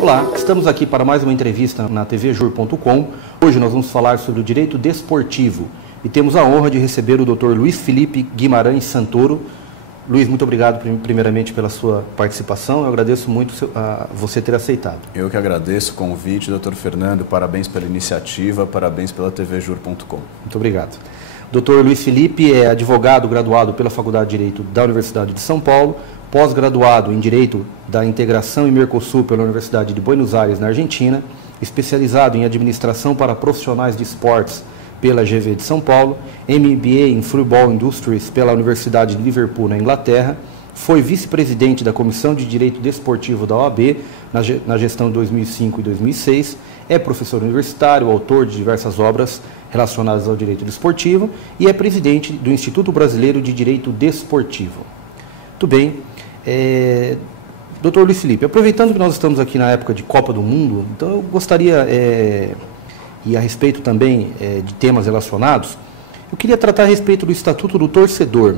Olá, estamos aqui para mais uma entrevista na tvjur.com. Hoje nós vamos falar sobre o direito desportivo e temos a honra de receber o Dr. Luiz Felipe Guimarães Santoro. Luiz, muito obrigado primeiramente pela sua participação. Eu agradeço muito a você ter aceitado. Eu que agradeço o convite, Dr. Fernando. Parabéns pela iniciativa, parabéns pela tvjur.com. Muito obrigado. Dr. Luiz Felipe é advogado graduado pela Faculdade de Direito da Universidade de São Paulo, pós-graduado em Direito da Integração e Mercosul pela Universidade de Buenos Aires, na Argentina, especializado em Administração para Profissionais de Esportes pela GV de São Paulo, MBA em Football Industries pela Universidade de Liverpool, na Inglaterra, foi vice-presidente da Comissão de Direito Desportivo da OAB na gestão de 2005 e 2006, é professor universitário, autor de diversas obras relacionadas ao direito desportivo e é presidente do Instituto Brasileiro de Direito Desportivo. Muito bem. Dr. Luiz Felipe, aproveitando que nós estamos aqui na época de Copa do Mundo, então eu gostaria, e a respeito também de temas relacionados, eu queria tratar a respeito do Estatuto do Torcedor.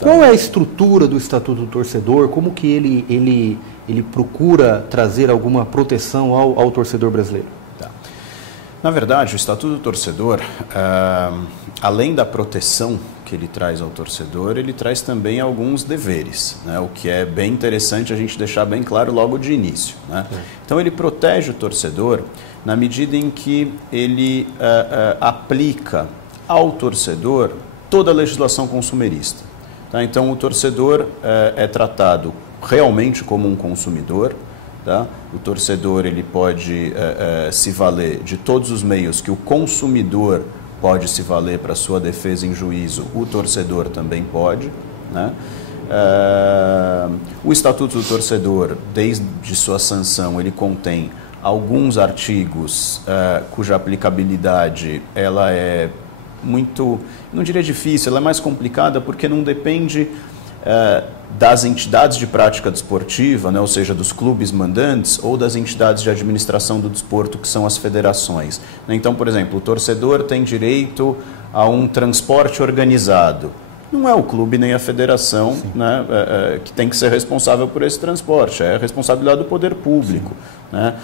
Qual é a estrutura do Estatuto do Torcedor? Como que ele procura trazer alguma proteção ao torcedor brasileiro? Na verdade, o Estatuto do Torcedor, além da proteção que ele traz ao torcedor, ele traz também alguns deveres, né? O que é bem interessante a gente deixar bem claro logo de início, né? Então, ele protege o torcedor na medida em que ele aplica ao torcedor toda a legislação consumerista. Tá? Então, o torcedor é tratado realmente como um consumidor. Tá? O torcedor ele pode se valer de todos os meios que o consumidor pode se valer para sua defesa em juízo, o torcedor também pode, né? O Estatuto do Torcedor, desde sua sanção, ele contém alguns artigos cuja aplicabilidade ela é muito, não diria difícil, ela é mais complicada porque não depende das entidades de prática desportiva, né, ou seja, dos clubes mandantes, ou das entidades de administração do desporto, que são as federações. Então, por exemplo, o torcedor tem direito a um transporte organizado. Não é o clube nem a federação, né, que tem que ser responsável por esse transporte, é a responsabilidade do poder público. Né?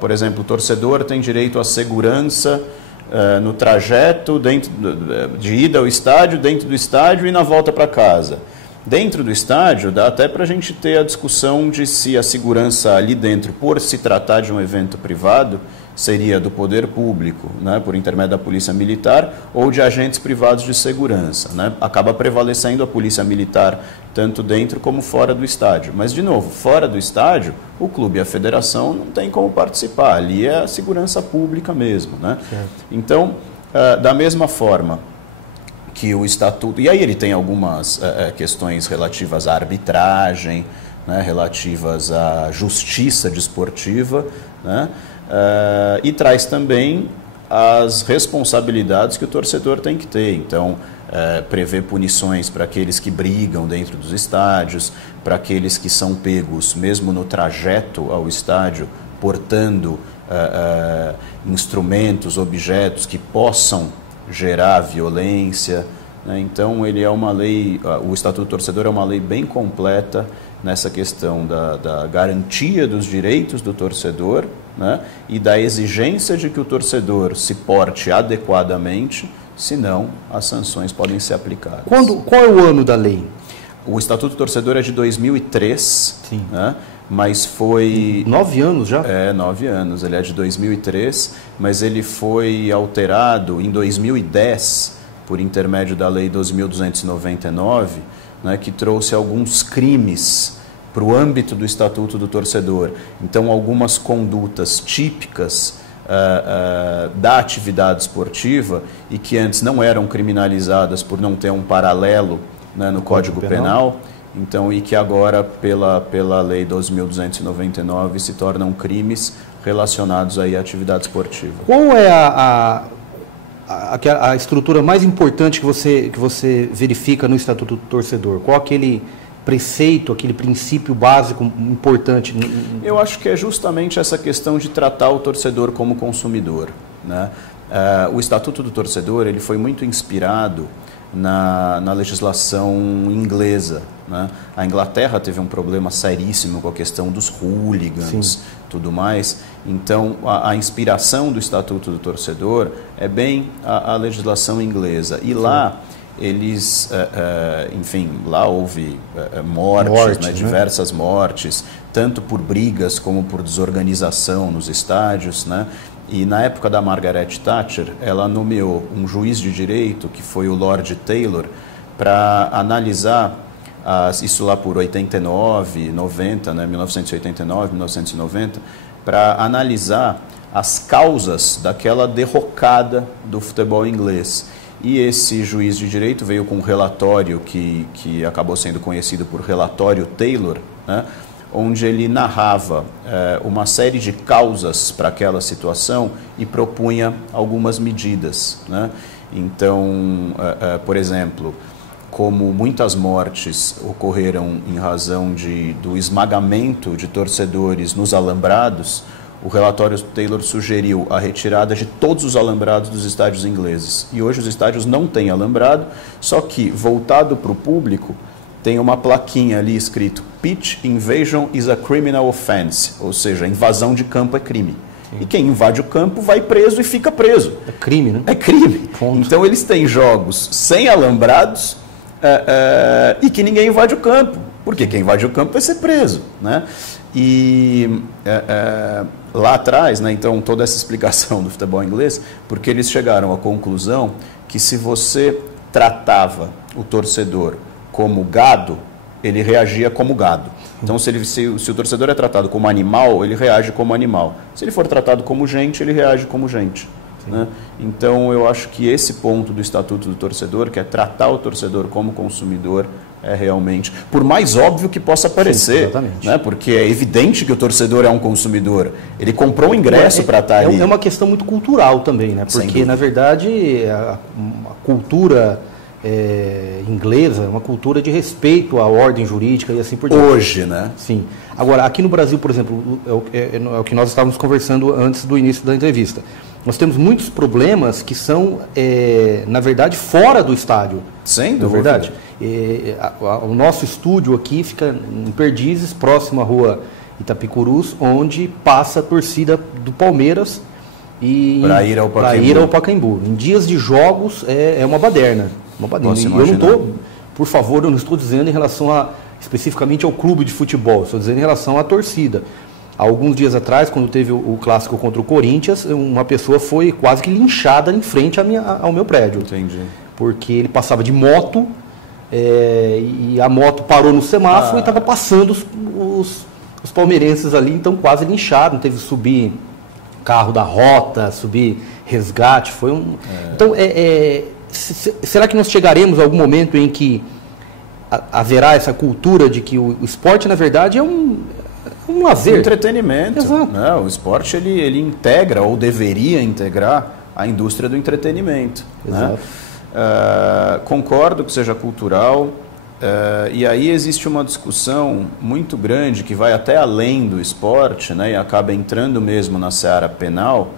Por exemplo, o torcedor tem direito à segurança no trajeto de ida ao estádio, dentro do estádio e na volta para casa. Dentro do estádio, dá até para a gente ter a discussão de se a segurança ali dentro, por se tratar de um evento privado, seria do poder público, né, por intermédio da polícia militar, ou de agentes privados de segurança. Né? Acaba prevalecendo a polícia militar tanto dentro como fora do estádio. Mas, de novo, fora do estádio, o clube e a federação não tem como participar. Ali é a segurança pública mesmo. Né? Então, da mesma forma que o Estatuto... E aí ele tem algumas questões relativas à arbitragem, né, relativas à justiça desportiva, né, e traz também as responsabilidades que o torcedor tem que ter. Então, prevê punições para aqueles que brigam dentro dos estádios, para aqueles que são pegos, mesmo no trajeto ao estádio, portando instrumentos, objetos que possam gerar violência, né? Então ele é uma lei, o Estatuto do Torcedor é uma lei bem completa nessa questão da garantia dos direitos do torcedor, né? E da exigência de que o torcedor se porte adequadamente, senão as sanções podem ser aplicadas. Qual é o ano da lei? O Estatuto do Torcedor é de 2003, sim, né? Mas foi... 9 anos já? 9 anos. Ele é de 2003, mas ele foi alterado em 2010 por intermédio da Lei 12.299, né, que trouxe alguns crimes para o âmbito do Estatuto do Torcedor. Então, algumas condutas típicas da atividade esportiva e que antes não eram criminalizadas por não ter um paralelo, né, no Código Penal. Então, e que agora, pela Lei 12.299, se tornam crimes relacionados aí à atividade esportiva. Qual é a estrutura mais importante que você verifica no Estatuto do Torcedor? Qual aquele preceito, aquele princípio básico importante? Eu acho que é justamente essa questão de tratar o torcedor como consumidor, né? O Estatuto do Torcedor ele foi muito inspirado na legislação inglesa, né? A Inglaterra teve um problema seríssimo com a questão dos hooligans, tudo mais. Então, a inspiração do Estatuto do Torcedor é bem a legislação inglesa. E lá, eles, enfim, lá houve mortes, né? Diversas mortes, tanto por brigas como por desorganização nos estádios, né? E na época da Margaret Thatcher, ela nomeou um juiz de direito, que foi o Lord Taylor, para analisar, isso lá por 89, 90, né, 1989, 1990, para analisar as causas daquela derrocada do futebol inglês. E esse juiz de direito veio com um relatório que acabou sendo conhecido por Relatório Taylor, né, onde ele narrava uma série de causas para aquela situação e propunha algumas medidas, né? Então, por exemplo, como muitas mortes ocorreram em razão do esmagamento de torcedores nos alambrados, o relatório Taylor sugeriu a retirada de todos os alambrados dos estádios ingleses. E hoje os estádios não têm alambrado, só que, voltado para o público, tem uma plaquinha ali escrito "Pitch invasion is a criminal offense", ou seja, invasão de campo é crime. Sim. E quem invade o campo vai preso e fica preso. É crime, né? É crime. Ponto. Então eles têm jogos sem alambrados e que ninguém invade o campo, porque quem invade o campo vai ser preso, né? E lá atrás, né, então toda essa explicação do futebol inglês, porque eles chegaram à conclusão que se você tratava o torcedor como gado, ele reagia como gado. Então, se o torcedor é tratado como animal, ele reage como animal. Se ele for tratado como gente, ele reage como gente, né? Então, eu acho que esse ponto do Estatuto do Torcedor, que é tratar o torcedor como consumidor, é realmente, por mais óbvio que possa parecer, né? Porque é evidente que o torcedor é um consumidor. Ele comprou um ingresso para estar ali. É uma questão muito cultural também, né? Porque, na verdade, a cultura inglesa, uma cultura de respeito à ordem jurídica e assim por diante. Hoje, né? Sim. Agora, aqui no Brasil, por exemplo, é o que nós estávamos conversando antes do início da entrevista. Nós temos muitos problemas que são, na verdade, fora do estádio. Sem dúvida. Na verdade. O nosso estúdio aqui fica em Perdizes, próximo à rua Itapicurus, onde passa a torcida do Palmeiras para ir ao Pacaembu. Em dias de jogos é uma baderna. Eu não estou, por favor, eu não estou dizendo em relação especificamente ao clube de futebol, estou dizendo em relação à torcida. Há alguns dias atrás, quando teve o clássico contra o Corinthians, uma pessoa foi quase que linchada em frente ao meu prédio. Entendi. Porque ele passava de moto e a moto parou no semáforo e estava passando os palmeirenses ali, então quase linchado, teve que subir carro da rota, subir resgate, foi um... Então, será que nós chegaremos a algum momento em que haverá essa cultura de que o esporte, na verdade, é um lazer? Entretenimento. Exato. Né? O esporte, ele integra, ou deveria integrar, a indústria do entretenimento. Exato. Né? Concordo que seja cultural, e aí existe uma discussão muito grande que vai até além do esporte, né? E acaba entrando mesmo na seara penal,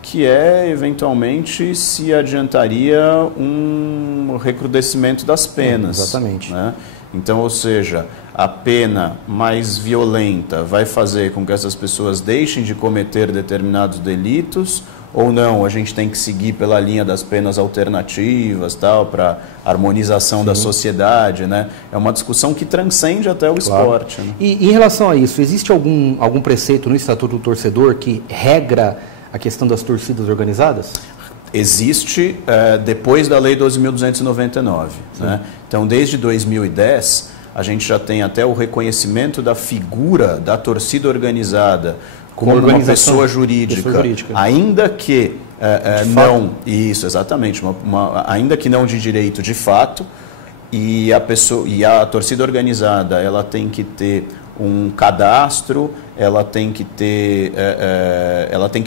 que eventualmente, se adiantaria um recrudescimento das penas. Exatamente. Né? Então, ou seja, a pena mais violenta vai fazer com que essas pessoas deixem de cometer determinados delitos, ou não, a gente tem que seguir pela linha das penas alternativas, tal, para harmonização da sociedade, né? É uma discussão que transcende até o esporte. Né? E em relação a isso, existe algum preceito no Estatuto do Torcedor que regra a questão das torcidas organizadas? Existe depois da Lei 12.299. Né? Então, desde 2010, a gente já tem até o reconhecimento da figura da torcida organizada como uma pessoa jurídica, ainda que não... Isso, exatamente. Ainda que não de direito de fato, e a torcida organizada ela tem que ter um cadastro, ela tem que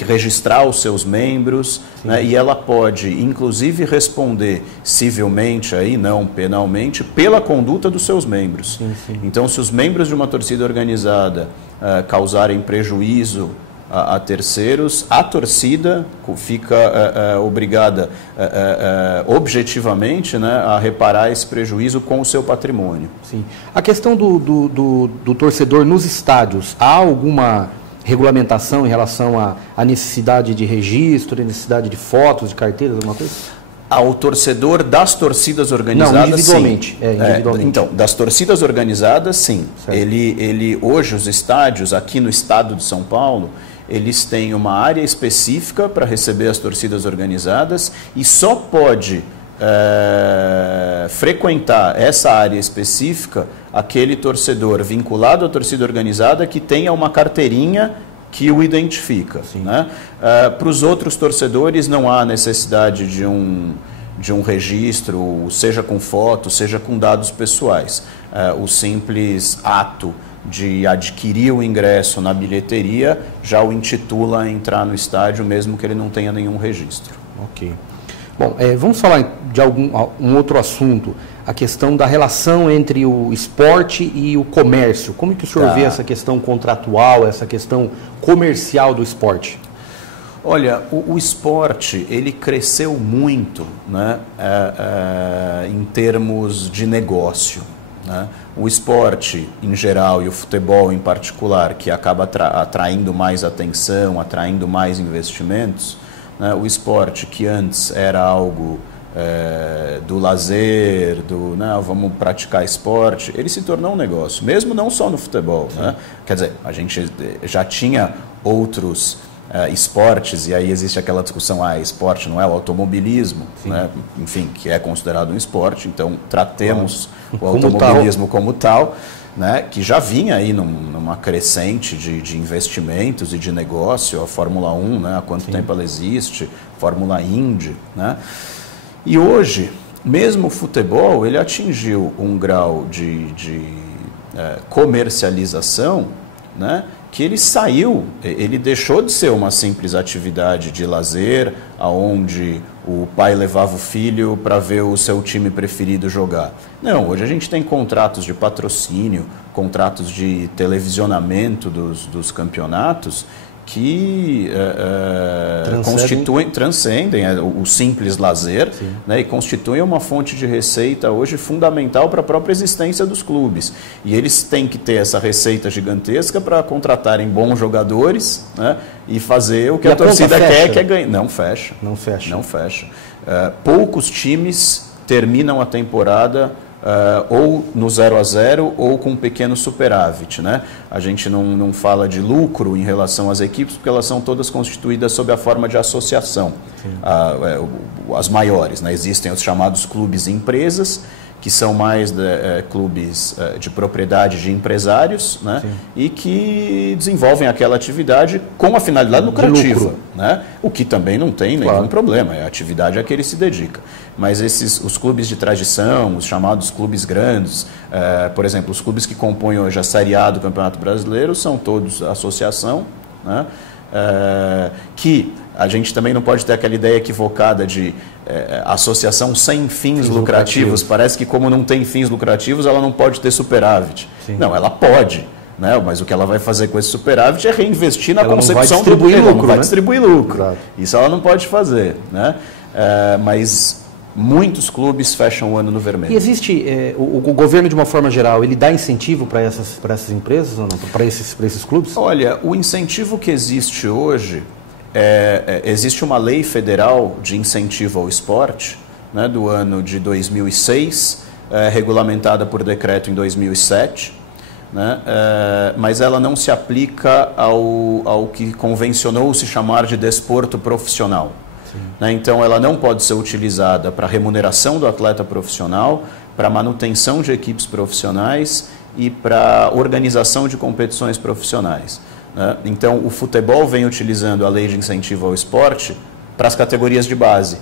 registrar os seus membros, né, e ela pode, inclusive, responder civilmente, aí, não penalmente, pela conduta dos seus membros. Então, se os membros de uma torcida organizada causarem prejuízo a terceiros, a torcida fica obrigada objetivamente, né, a reparar esse prejuízo com o seu patrimônio. Sim. A questão do torcedor nos estádios, há alguma regulamentação em relação à necessidade de registro, necessidade de fotos, de carteiras, alguma coisa? Ao torcedor das torcidas organizadas, não, individualmente. sim. Individualmente. Então, das torcidas organizadas, sim. Hoje, os estádios aqui no estado de São Paulo, eles têm uma área específica para receber as torcidas organizadas e só pode frequentar essa área específica aquele torcedor vinculado à torcida organizada que tenha uma carteirinha que o identifica. Né? Para os outros torcedores não há necessidade de um registro, seja com fotos, seja com dados pessoais. O simples ato de adquirir o ingresso na bilheteria já o intitula a entrar no estádio, mesmo que ele não tenha nenhum registro. Ok. Bom, vamos falar de um outro assunto, a questão da relação entre o esporte e o comércio. Como que o senhor vê essa questão contratual, essa questão comercial do esporte? Olha, o esporte, ele cresceu muito, né, em termos de negócio. Né? O esporte em geral e o futebol em particular, que acaba atraindo mais atenção, atraindo mais investimentos, né? O esporte que antes era algo do lazer, vamos praticar esporte, ele se tornou um negócio, mesmo não só no futebol. Né? Quer dizer, a gente já tinha outros esportes, e aí existe aquela discussão, esporte não é o automobilismo, né? Enfim, que é considerado um esporte, então tratemos o automobilismo como tal, né? Que já vinha aí numa crescente de investimentos e de negócio, a Fórmula 1, né? Há quanto tempo ela existe, Fórmula Indy, né? E hoje, mesmo o futebol, ele atingiu um grau de comercialização, né? Que ele deixou de ser uma simples atividade de lazer, aonde o pai levava o filho para ver o seu time preferido jogar. Não, hoje a gente tem contratos de patrocínio, contratos de televisionamento dos campeonatos que transcendem o simples lazer, né, e constituem uma fonte de receita hoje fundamental para a própria existência dos clubes. E eles têm que ter essa receita gigantesca para contratarem bons jogadores, né, e fazer o que a torcida quer, que é ganhar. Não fecha. Não fecha. Não fecha. Poucos times terminam a temporada ou no 0-0 ou com um pequeno superávit, né? A gente não fala de lucro em relação às equipes, porque elas são todas constituídas sob a forma de associação. As maiores, né? Existem os chamados clubes e empresas, que são mais clubes de propriedade de empresários, né? E que desenvolvem aquela atividade com a finalidade lucrativa, né? O que também não tem nenhum problema, é a atividade a que ele se dedica. Mas os clubes de tradição, os chamados clubes grandes, por exemplo, os clubes que compõem hoje a Série A do Campeonato Brasileiro são todos associação, né? Que a gente também não pode ter aquela ideia equivocada de associação sem fins lucrativos. Parece que como não tem fins lucrativos, ela não pode ter superávit. Não, ela pode, né? Mas o que ela vai fazer com esse superávit é reinvestir na concepção do lucro. Ela não vai distribuir lucro. Exato. Isso ela não pode fazer, né? Mas muitos clubes fecham o ano no vermelho. E existe, o governo de uma forma geral, ele dá incentivo para essas empresas ou não? Para esses clubes? Olha, o incentivo que existe hoje, existe uma lei federal de incentivo ao esporte, né, do ano de 2006, regulamentada por decreto em 2007, né, mas ela não se aplica ao que convencionou se chamar de desporto profissional. Né, então ela não pode ser utilizada para remuneração do atleta profissional, para manutenção de equipes profissionais e para organização de competições profissionais. Né? Então o futebol vem utilizando a lei de incentivo ao esporte para as categorias de base.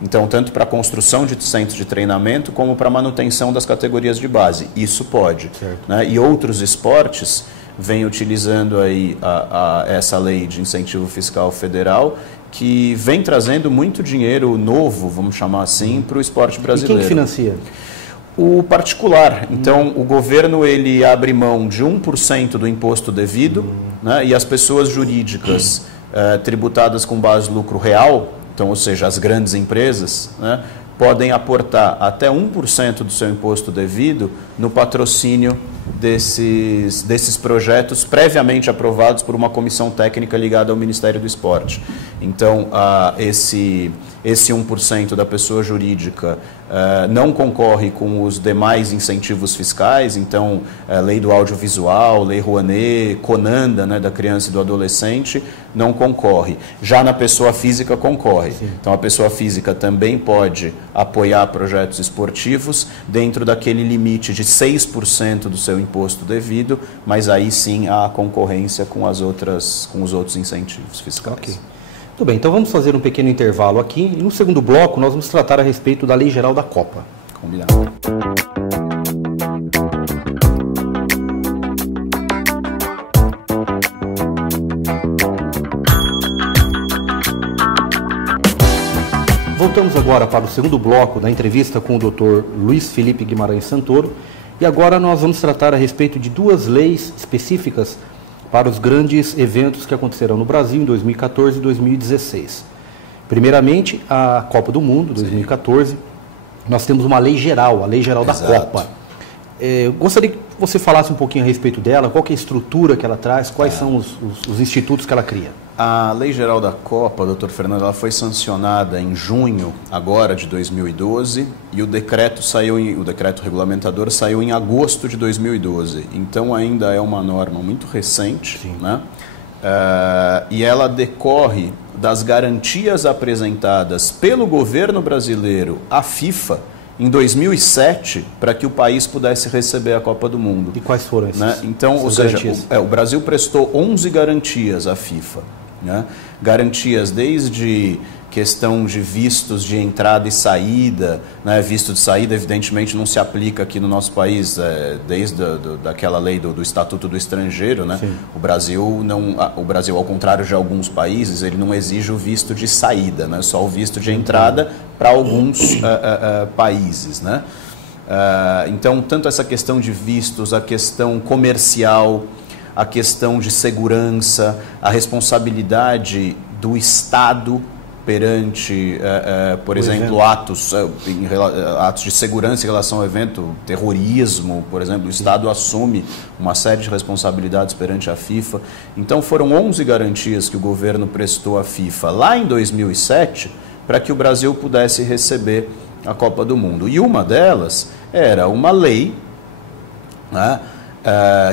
Então tanto para a construção de centros de treinamento como para a manutenção das categorias de base. Isso pode. Né? E outros esportes vêm utilizando aí essa lei de incentivo fiscal federal, que vem trazendo muito dinheiro novo, vamos chamar assim, para o esporte brasileiro. E quem financia? O particular. Então, o governo ele abre mão de 1% do imposto devido, né, e as pessoas jurídicas tributadas com base no lucro real, então, ou seja, as grandes empresas, né, podem aportar até 1% do seu imposto devido no patrocínio desses projetos previamente aprovados por uma comissão técnica ligada ao Ministério do Esporte. Então, esse 1% da pessoa jurídica não concorre com os demais incentivos fiscais, então, lei do audiovisual, lei Rouanet, Conanda, né, da criança e do adolescente, não concorre. Já na pessoa física, concorre. Sim. Então, a pessoa física também pode apoiar projetos esportivos dentro daquele limite de 6% do seu imposto devido, mas aí sim há concorrência com os outros incentivos fiscais. Okay. Muito bem, então vamos fazer um pequeno intervalo aqui e no segundo bloco nós vamos tratar a respeito da Lei Geral da Copa. Combinado. Voltamos agora para o segundo bloco da entrevista com o Dr. Luiz Felipe Guimarães Santoro e agora nós vamos tratar a respeito de duas leis específicas para os grandes eventos que acontecerão no Brasil em 2014 e 2016. Primeiramente, a Copa do Mundo, 2014. Sim. Nós temos uma lei geral, a Lei Geral da Copa. Eu gostaria que você falasse um pouquinho a respeito dela, qual que é a estrutura que ela traz, quais são os institutos que ela cria. A Lei Geral da Copa, doutor Fernando, ela foi sancionada em junho agora de 2012 e o decreto regulamentador saiu em agosto de 2012. Então ainda é uma norma muito recente, né? E ela decorre das garantias apresentadas pelo governo brasileiro à FIFA em 2007 para que o país pudesse receber a Copa do Mundo. E quais foram essas? Né? Então, ou seja, o Brasil prestou 11 garantias à FIFA. Né? Garantias desde questão de vistos de entrada e saída, né? Visto de saída evidentemente não se aplica aqui no nosso país, desde daquela lei do Estatuto do Estrangeiro, né? O Brasil, ao contrário de alguns países, ele não exige o visto de saída, né? Só o visto de entrada para alguns países, né? Então, tanto essa questão de vistos, a questão comercial, a questão de segurança, a responsabilidade do Estado perante, por exemplo, atos de segurança em relação ao evento, terrorismo, por exemplo, o Estado assume uma série de responsabilidades perante a FIFA. Então foram 11 garantias que o governo prestou à FIFA lá em 2007 para que o Brasil pudesse receber a Copa do Mundo. E uma delas era uma lei, né,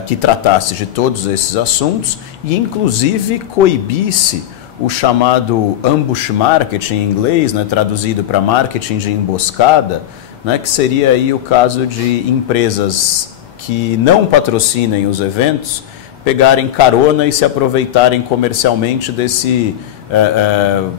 que tratasse de todos esses assuntos e inclusive coibisse o chamado ambush marketing em inglês, né, traduzido para marketing de emboscada, né, que seria aí o caso de empresas que não patrocinem os eventos pegarem carona e se aproveitarem comercialmente desse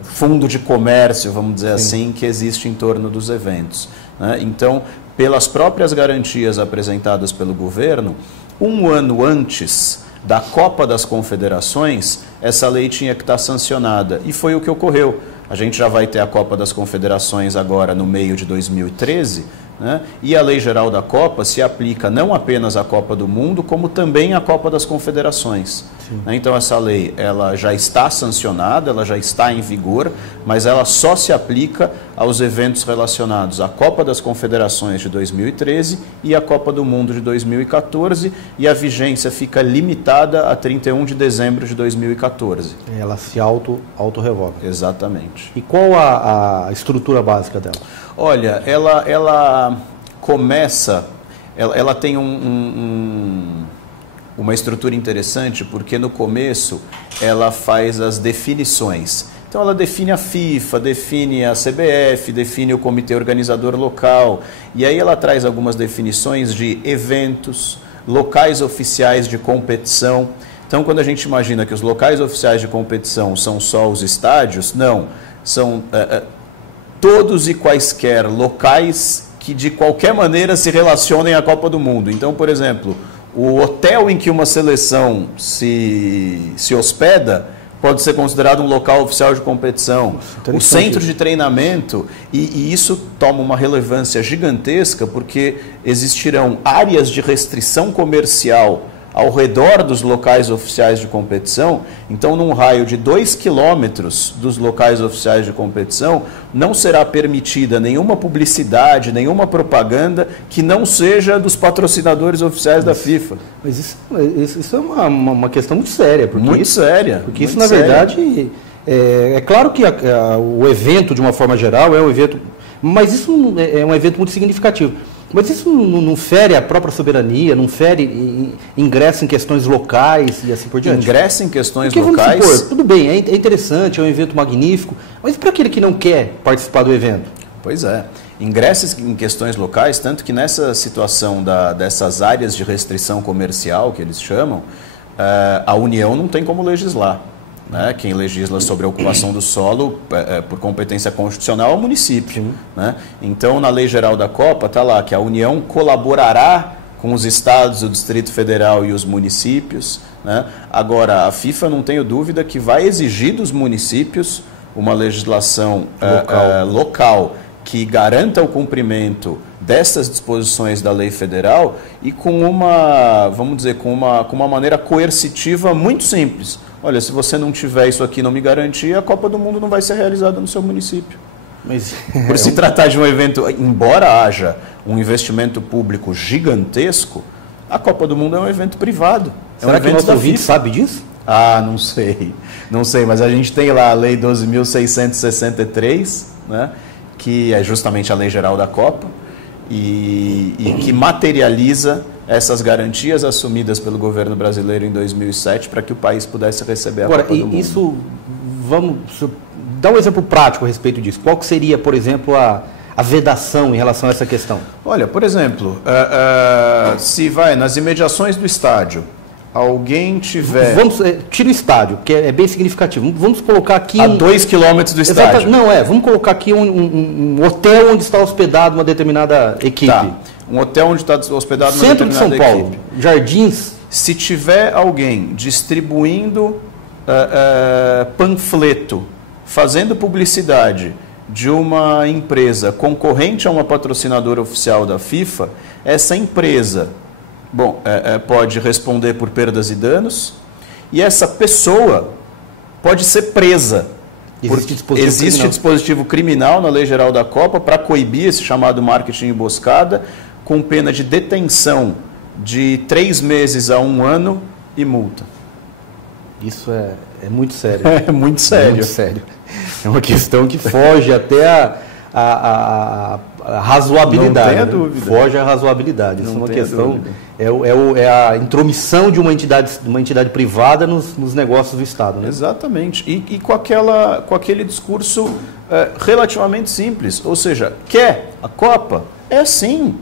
fundo de comércio, vamos dizer assim, que existe em torno dos eventos. Né? Então, pelas próprias garantias apresentadas pelo governo, um ano antes da Copa das Confederações, essa lei tinha que estar sancionada. E foi o que ocorreu. A gente já vai ter a Copa das Confederações agora no meio de 2013, né? E a Lei Geral da Copa se aplica não apenas à Copa do Mundo, como também à Copa das Confederações. Né? Então essa lei ela já está sancionada, ela já está em vigor, mas ela só se aplica aos eventos relacionados à Copa das Confederações de 2013 e à Copa do Mundo de 2014, e a vigência fica limitada a 31 de dezembro de 2014. Ela se auto-revoga. Exatamente. E qual a estrutura básica dela? Olha, ela começa, ela tem uma estrutura interessante, porque no começo ela faz as definições. Então ela define a FIFA, define a CBF, define o comitê organizador local, e aí ela traz algumas definições de eventos, locais oficiais de competição. Então quando a gente imagina que os locais oficiais de competição são só os estádios, não, são todos e quaisquer locais que de qualquer maneira se relacionem à Copa do Mundo. Então, por exemplo, o hotel em que uma seleção se hospeda pode ser considerado um local oficial de competição. O centro de treinamento, e isso toma uma relevância gigantesca, porque existirão áreas de restrição comercial ao redor dos locais oficiais de competição. Então, num raio de 2 quilômetros dos locais oficiais de competição, não será permitida nenhuma publicidade, nenhuma propaganda que não seja dos patrocinadores oficiais da FIFA. Mas isso é uma questão muito séria. Muito séria. Porque isso, na verdade, é claro que o evento, de uma forma geral, é um evento... Mas isso é um evento muito significativo. Mas isso não fere a própria soberania, não fere ingresso em questões locais e assim por diante? Ingresso em questões porque, locais... Vamos supor, tudo bem, é interessante, é um evento magnífico, mas para aquele que não quer participar do evento? Pois é. Ingressos em questões locais, tanto que nessa situação dessas áreas de restrição comercial, que eles chamam, a União não tem como legislar. Né? Quem legisla sobre a ocupação do solo por competência constitucional é o município. Né? Então, na Lei Geral da Copa, está lá que a União colaborará com os estados, o Distrito Federal e os municípios. Né? Agora, a FIFA, não tenho dúvida, que vai exigir dos municípios uma legislação local que garanta o cumprimento dessas disposições da lei federal e com vamos dizer, com uma maneira coercitiva muito simples. Olha, se você não tiver isso aqui, não me garantir, a Copa do Mundo não vai ser realizada no seu município. Mas, por se tratar de um evento, embora haja um investimento público gigantesco, a Copa do Mundo é um evento privado. Será que o nosso ouvinte sabe disso? Ah, não sei. Não sei, mas a gente tem lá a Lei 12.663, né, que é justamente a Lei Geral da Copa, e que materializa essas garantias assumidas pelo governo brasileiro em 2007 para que o país pudesse receber a Copa do Mundo. Isso, vamos dar um exemplo prático a respeito disso. Qual que seria, por exemplo, a vedação em relação a essa questão? Olha, por exemplo, se vai nas imediações do estádio, alguém tiver... Tira o estádio, que é bem significativo. Vamos colocar aqui... A 2 quilômetros do estádio. Não, vamos colocar aqui um hotel onde está hospedado uma determinada equipe. Tá. Um hotel onde está hospedado uma Centro de São determinada Paulo, equipe. Jardins. Se tiver alguém distribuindo panfleto, fazendo publicidade de uma empresa concorrente a uma patrocinadora oficial da FIFA, essa empresa pode responder por perdas e danos, e essa pessoa pode ser presa. Existe dispositivo criminal na Lei Geral da Copa para coibir esse chamado marketing emboscada, com pena de detenção de 3 meses a 1 ano e multa. Isso é muito sério. É muito sério. É muito sério. É uma questão que foge até a razoabilidade. Não tenha dúvida. Foge à razoabilidade. Isso é uma questão. É a intromissão de uma entidade privada nos negócios do Estado. Né? Exatamente. E com aquele discurso relativamente simples. Ou seja, quer a Copa? É assim.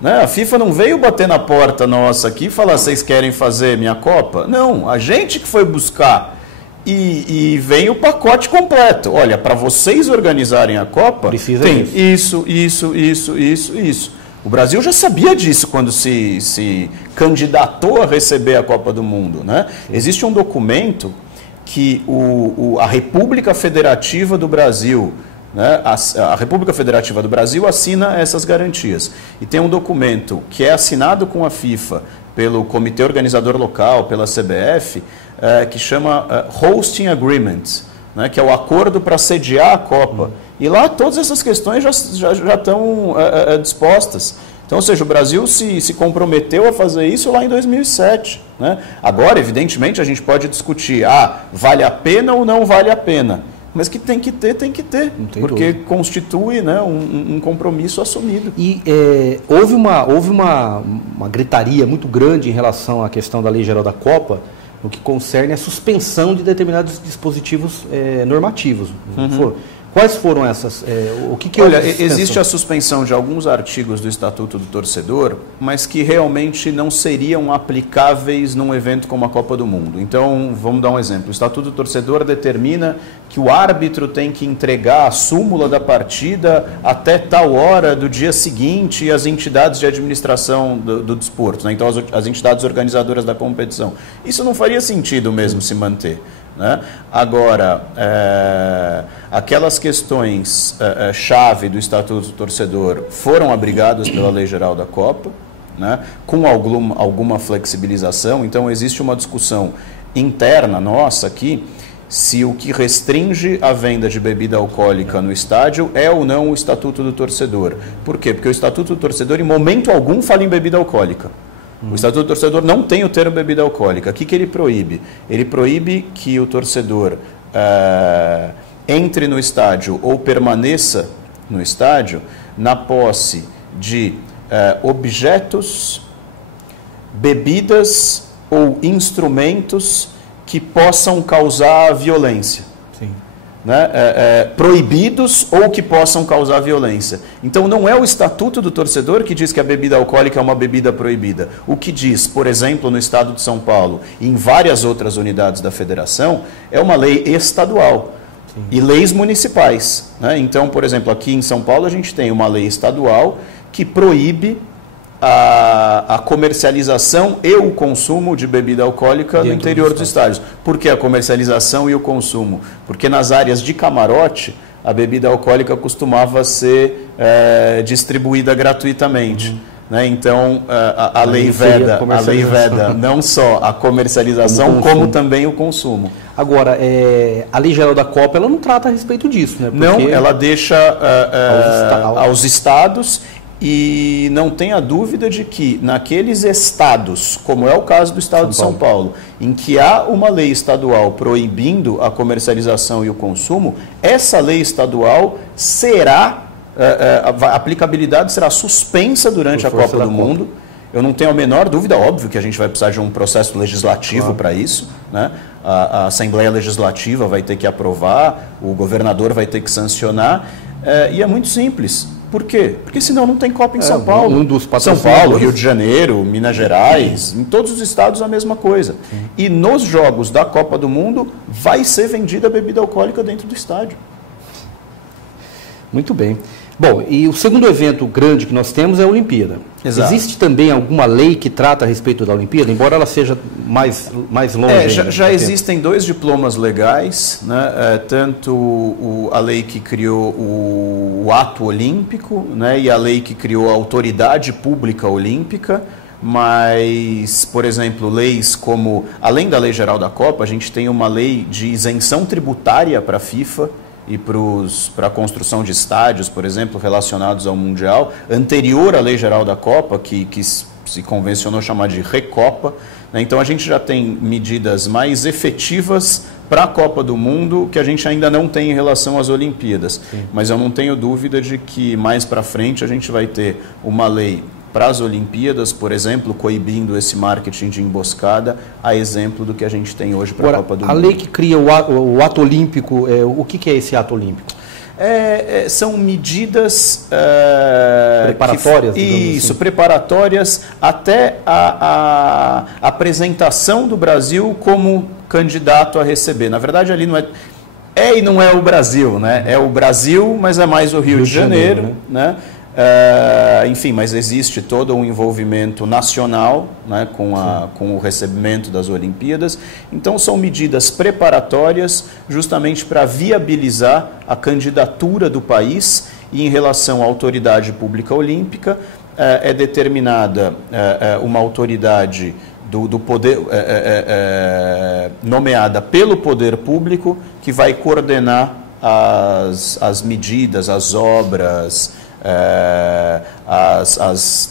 Né? A FIFA não veio bater na porta nossa aqui e falar: vocês querem fazer minha Copa? Não, a gente que foi buscar. E vem o pacote completo. Olha, para vocês organizarem a Copa, tem isso. O Brasil já sabia disso quando se candidatou a receber a Copa do Mundo. Né? Existe um documento que a República Federativa do Brasil, né, a República Federativa do Brasil assina essas garantias. E tem um documento que é assinado com a FIFA pelo Comitê Organizador Local, pela CBF, que chama Hosting Agreement, né, que é o acordo para sediar a Copa. E lá todas essas questões já estão dispostas. Então, ou seja, o Brasil se comprometeu a fazer isso lá em 2007. Né? Agora, evidentemente, a gente pode discutir, vale a pena ou não vale a pena. Mas que tem que ter, porque constitui, né, um compromisso assumido. E houve uma gritaria muito grande em relação à questão da Lei Geral da Copa, no que concerne a suspensão de determinados dispositivos normativos. Quais foram essas? Olha, existe a suspensão de alguns artigos do Estatuto do Torcedor, mas que realmente não seriam aplicáveis num evento como a Copa do Mundo. Então, vamos dar um exemplo. O Estatuto do Torcedor determina que o árbitro tem que entregar a súmula da partida até tal hora do dia seguinte e as entidades de administração do desporto, né? Então as entidades organizadoras da competição. Isso não faria sentido mesmo se manter. né? Agora, aquelas questões chave do Estatuto do Torcedor foram abrigadas pela Lei Geral da Copa, né? Com alguma flexibilização. Então, existe uma discussão interna nossa aqui, se o que restringe a venda de bebida alcoólica no estádio é ou não o Estatuto do Torcedor. Por quê? Porque o Estatuto do Torcedor, em momento algum, fala em bebida alcoólica. O Estatuto do Torcedor não tem o termo bebida alcoólica. O que ele proíbe? Ele proíbe que o torcedor entre no estádio ou permaneça no estádio na posse de objetos, bebidas ou instrumentos que possam causar violência. Sim. Né? Proibidos ou que possam causar violência. Então, não é o Estatuto do Torcedor que diz que a bebida alcoólica é uma bebida proibida. O que diz, por exemplo, no Estado de São Paulo e em várias outras unidades da Federação, é uma lei estadual. Sim. E leis municipais. Né? Então, por exemplo, aqui em São Paulo a gente tem uma lei estadual que proíbe a comercialização e o consumo de bebida alcoólica no interior dos estádios. Por que a comercialização e o consumo? Porque nas áreas de camarote, a bebida alcoólica costumava ser distribuída gratuitamente. Né? Então, a lei veda não só a comercialização, como também o consumo. Agora, a Lei Geral da Copa ela não trata a respeito disso, né? Porque não, ela deixa aos estados. E não tenha dúvida de que naqueles estados, como é o caso do estado de São Paulo, em que há uma lei estadual proibindo a comercialização e o consumo, essa lei estadual será, a aplicabilidade será suspensa durante a Copa do Mundo. Eu não tenho a menor dúvida, óbvio que a gente vai precisar de um processo legislativo para isso, né? A Assembleia Legislativa vai ter que aprovar, o governador vai ter que sancionar, e é muito simples. Por quê? Porque senão não tem Copa em São Paulo. São Paulo, Rio de Janeiro, Minas Gerais, em todos os estados a mesma coisa. E nos jogos da Copa do Mundo vai ser vendida bebida alcoólica dentro do estádio. Muito bem. Bom, e o segundo evento grande que nós temos é a Olimpíada. Exato. Existe também alguma lei que trata a respeito da Olimpíada, embora ela seja mais longe? Já existem dois diplomas legais, né? Tanto a lei que criou o ato olímpico, né? E a lei que criou a autoridade pública olímpica, mas, por exemplo, leis como, além da Lei Geral da Copa, a gente tem uma lei de isenção tributária para a FIFA, e para a construção de estádios, por exemplo, relacionados ao Mundial, anterior à Lei Geral da Copa, que se convencionou chamar de Recopa. Né? Então, a gente já tem medidas mais efetivas para a Copa do Mundo que a gente ainda não tem em relação às Olimpíadas. Sim. Mas eu não tenho dúvida de que mais para frente a gente vai ter uma lei para as Olimpíadas, por exemplo, coibindo esse marketing de emboscada, a exemplo do que a gente tem hoje para a Copa do Mundo. A lei que cria o ato olímpico, o que é esse ato olímpico? São medidas preparatórias, assim. Preparatórias até a apresentação do Brasil como candidato a receber. Na verdade, ali não e não é o Brasil, né? É o Brasil, mas é mais o Rio de Janeiro, né? Enfim, mas existe todo um envolvimento nacional, né, com o recebimento das Olimpíadas. Então, são medidas preparatórias justamente para viabilizar a candidatura do país. E em relação à autoridade pública olímpica, é determinada uma autoridade do poder nomeada pelo poder público que vai coordenar as medidas, as obras,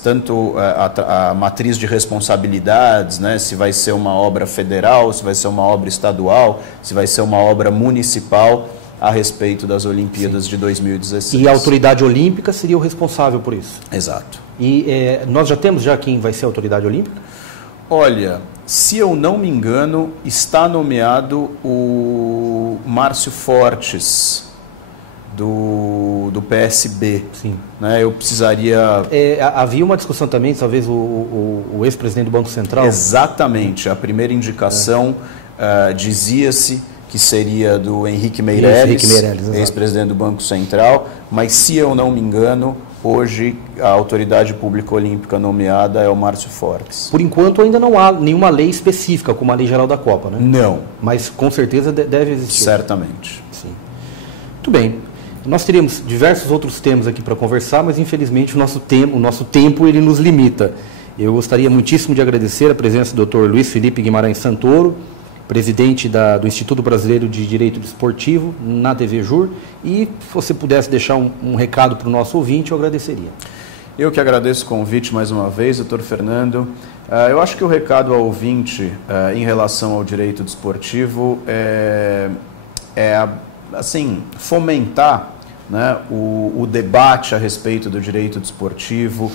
tanto a matriz de responsabilidades, né, se vai ser uma obra federal, se vai ser uma obra estadual, se vai ser uma obra municipal a respeito das Olimpíadas de 2016. E a autoridade olímpica seria o responsável por isso? Exato. E nós já temos quem vai ser a autoridade olímpica? Olha, se eu não me engano, está nomeado o Márcio Fortes, do PSB. Sim. Né? Eu precisaria... havia uma discussão também, talvez o ex-presidente do Banco Central? Exatamente. A primeira indicação dizia-se que seria do Henrique Meirelles, ex-presidente do Banco Central, mas se eu não me engano, Hoje, a autoridade pública olímpica nomeada é o Márcio Forbes. Por enquanto, ainda não há nenhuma lei específica, como a Lei Geral da Copa, né? Não. Mas, com certeza, deve existir. Certamente. Sim. Muito bem. Nós teríamos diversos outros temas aqui para conversar, mas, infelizmente, o nosso tempo ele nos limita. Eu gostaria muitíssimo de agradecer a presença do Dr. Luiz Felipe Guimarães Santoro, presidente do Instituto Brasileiro de Direito Desportivo, na TV Jur, e se você pudesse deixar um recado para o nosso ouvinte, eu agradeceria. Eu que agradeço o convite mais uma vez, doutor Fernando. Eu acho que o recado ao ouvinte em relação ao direito desportivo assim, fomentar, né, o debate a respeito do direito desportivo,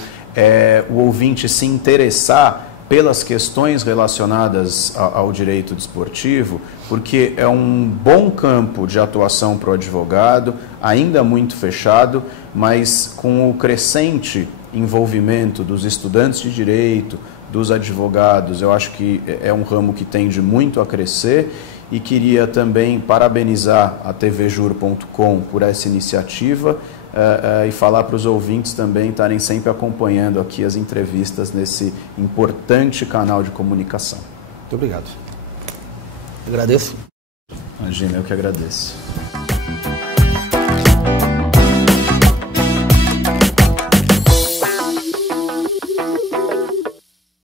o ouvinte se interessar pelas questões relacionadas ao direito desportivo, porque é um bom campo de atuação para o advogado, ainda muito fechado, mas com o crescente envolvimento dos estudantes de direito, dos advogados, eu acho que é um ramo que tende muito a crescer. E queria também parabenizar a tvjur.com por essa iniciativa e falar para os ouvintes também estarem sempre acompanhando aqui as entrevistas nesse importante canal de comunicação. Muito obrigado. Agradeço. Imagina, eu que agradeço.